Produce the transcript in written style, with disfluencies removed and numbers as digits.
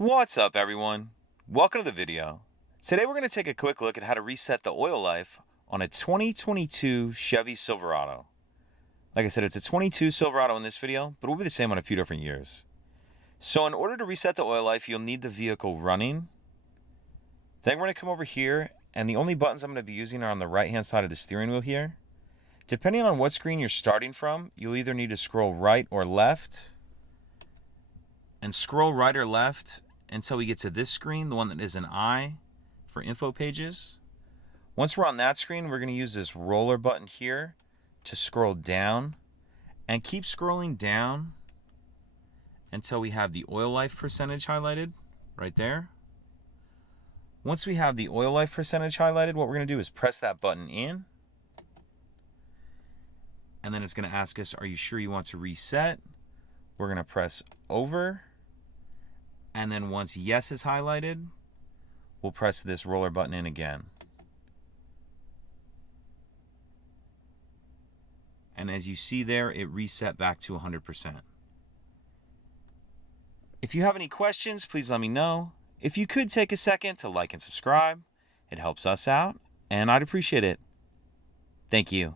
What's up, everyone? Welcome to the video. Today we're going to take a quick look at how to reset the oil life on a 2022 Chevy Silverado. Like I said, it's a 22 Silverado in this video, but it will be the same on a few different years. So in order to reset the oil life, you'll need the vehicle running. Then we're going to come over here, and the only buttons I'm going to be using are on the right-hand side of the steering wheel here. Depending on what screen you're starting from, you'll either need to scroll right or left. And scroll right or left until we get to this screen, the one that is an I for info pages. Once we're on that screen, we're going to use this roller button here to scroll down, and keep scrolling down until we have the oil life percentage highlighted right there. Once we have the oil life percentage highlighted, what we're going to do is press that button in, and then it's going to ask us, are you sure you want to reset? We're going to press over. And then once yes is highlighted, we'll press this roller button in again. And as you see there, it reset back to 100%. If you have any questions, please let me know. If you could take a second to like and subscribe, it helps us out, and I'd appreciate it. Thank you.